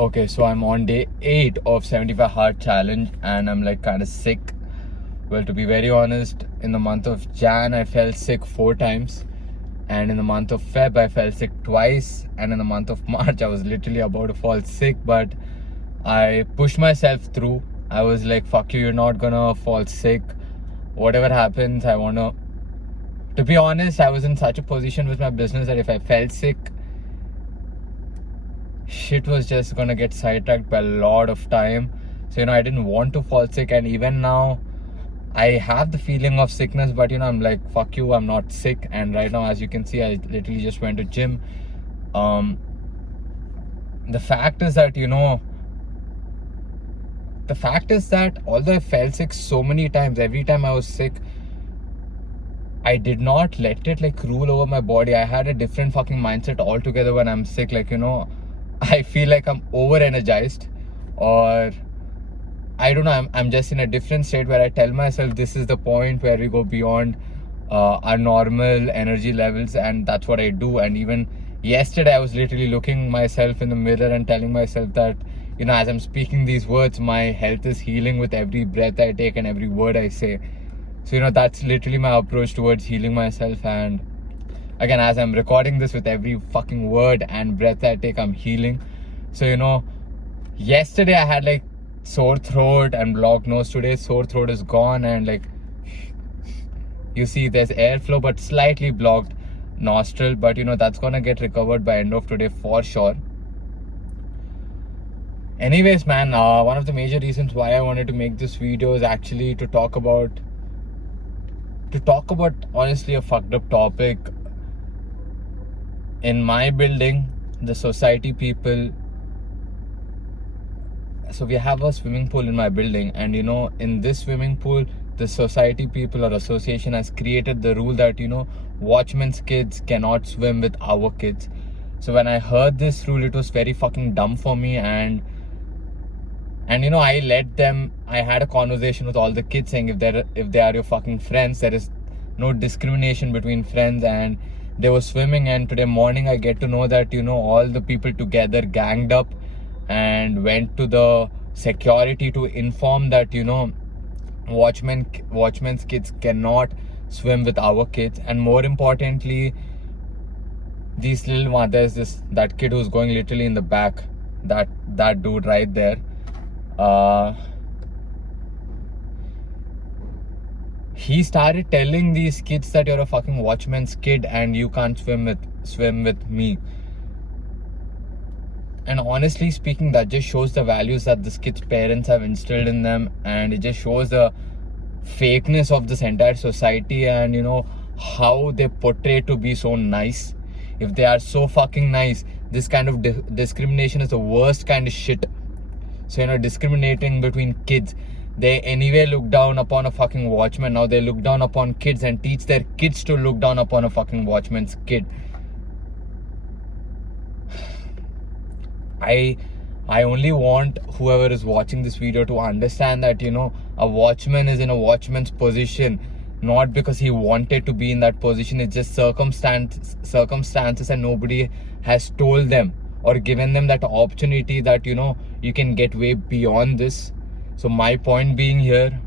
Okay, so I'm on day 8 of 75 hard challenge and I'm like kind of sick. Well, to be very honest, in the month of Jan I fell sick 4 times, and in the month of Feb I fell sick twice, and in the month of March I was literally about to fall sick, but I pushed myself through. I was like, fuck you, you're not gonna fall sick. Whatever happens, I wanna... To be honest, I was in such a position with my business that if I felt sick, shit was just gonna get sidetracked by a lot of time. So I didn't want to fall sick, and even now I have the feeling of sickness, but I'm like, fuck you, I'm not sick. And right now, as you can see, I literally just went to gym. The fact is that although I felt sick so many times, every time I was sick, I did not let it like rule over my body. I had a different fucking mindset altogether when I'm sick. I feel like I'm over energized, or I don't know, I'm just in a different state where I tell myself this is the point where we go beyond our normal energy levels, and that's what I do. And even yesterday I was literally looking myself in the mirror and telling myself that as I'm speaking these words, my health is healing with every breath I take and every word I say. So that's literally my approach towards healing myself. And again, as I'm recording this, with every fucking word and breath I take, I'm healing. So yesterday I had like sore throat and blocked nose. Today sore throat is gone, and like you see there's airflow but slightly blocked nostril, but that's gonna get recovered by end of today for sure. Anyways, man, one of the major reasons why I wanted to make this video is actually to talk about honestly a fucked up topic. In my building, the society people, so we have a swimming pool in my building, and in this swimming pool, the society people or association has created the rule that watchmen's kids cannot swim with our kids. So when I heard this rule, it was very fucking dumb for me, and I let them. I had a conversation with all the kids saying if they are your fucking friends, there is no discrimination between friends. And they were swimming, and today morning I get to know that all the people together ganged up and went to the security to inform that watchmen's kids cannot swim with our kids. And more importantly, these little one, there's that kid who's going literally in the back, that dude right there. He started telling these kids that you're a fucking watchman's kid and you can't swim with me. And honestly speaking, that just shows the values that this kid's parents have instilled in them, and it just shows the fakeness of this entire society, and how they portray to be so nice. If they are so fucking nice, this kind of discrimination is the worst kind of shit. So discriminating between kids, they anyway look down upon a fucking watchman. Now they look down upon kids and teach their kids to look down upon a fucking watchman's kid. I only want whoever is watching this video to understand that a watchman is in a watchman's position not because he wanted to be in that position. It's just circumstances, and nobody has told them or given them that opportunity that you can get way beyond this. So my point being here,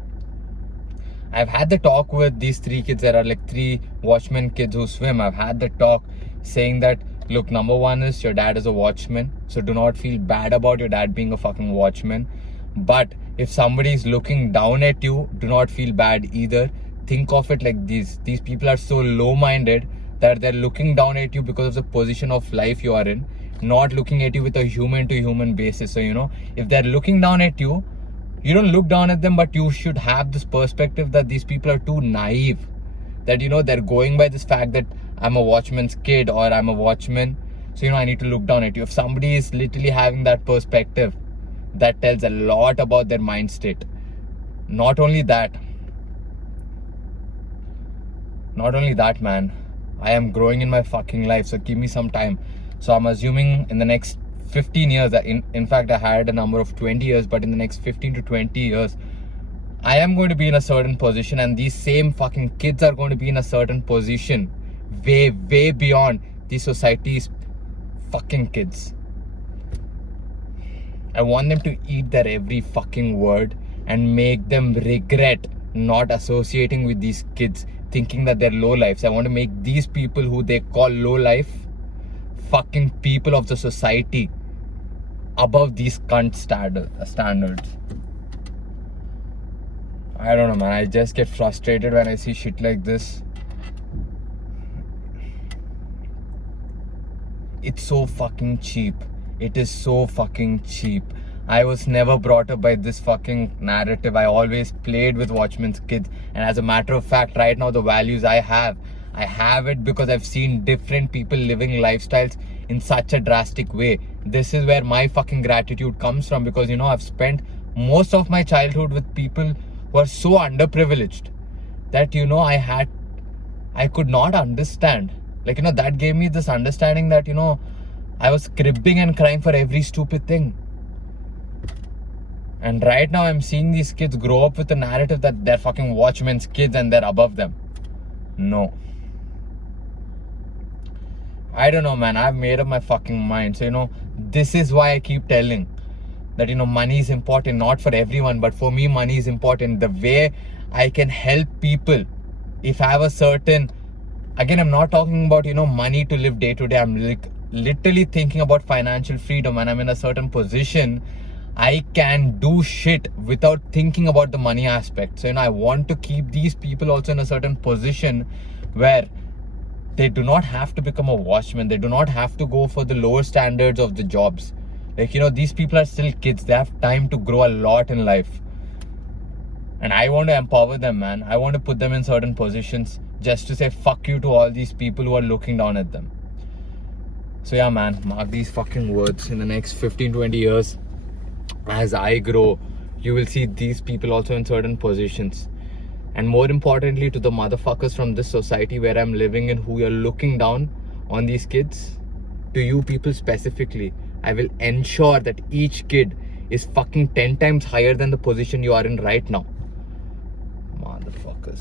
I've had the talk with these 3 kids. There are like 3 watchman kids who swim. I've had the talk saying that, look, number one is your dad is a watchman, so do not feel bad about your dad being a fucking watchman. But if somebody is looking down at you, do not feel bad either. Think of it like these people are so low-minded that they're looking down at you because of the position of life you are in, not looking at you with a human-to-human basis. So if they're looking down at you, you don't look down at them, but you should have this perspective that these people are too naive, that they're going by this fact that I'm a watchman's kid or I'm a watchman, so I need to look down at you. If somebody is literally having that perspective, that tells a lot about their mind state. Not only that, man, I am growing in my fucking life, so give me some time. So I'm assuming in the next 15 years, in fact I had a number of 20 years, but in the next 15 to 20 years, I am going to be in a certain position, and these same fucking kids are going to be in a certain position way beyond the society's fucking kids. I want them to eat their every fucking word and make them regret not associating with these kids, thinking that they're low lives. I want to make these people who they call low life fucking people of the society above these cunt standards. I don't know, man. I just get frustrated when I see shit like this. It's so fucking cheap. It is so fucking cheap. I was never brought up by this fucking narrative. I always played with Watchman's kids. And as a matter of fact, right now, the values I have it because I've seen different people living lifestyles in such a drastic way. This is where my fucking gratitude comes from, because, you know, I've spent most of my childhood with people who are so underprivileged that, you know, I could not understand. Like, you know, that gave me this understanding that, you know, I was cribbing and crying for every stupid thing. And right now I'm seeing these kids grow up with the narrative that they're fucking Watchmen's kids and they're above them. No. I don't know, man. I've made up my fucking mind. So, you know, this is why I keep telling that, you know, money is important, not for everyone, but for me, money is important. The way I can help people, if I have a certain, again, I'm not talking about, you know, money to live day to day. I'm like literally thinking about financial freedom. When I'm in a certain position, I can do shit without thinking about the money aspect. So, you know, I want to keep these people also in a certain position where they do not have to become a watchman. They do not have to go for the lower standards of the jobs. Like, you know, these people are still kids. They have time to grow a lot in life. And I want to empower them, man. I want to put them in certain positions just to say fuck you to all these people who are looking down at them. So yeah, man, mark these fucking words. In the next 15-20 years, as I grow, you will see these people also in certain positions. And more importantly, to the motherfuckers from this society where I'm living in, who are looking down on these kids, to you people specifically, I will ensure that each kid is fucking 10 times higher than the position you are in right now. Motherfuckers.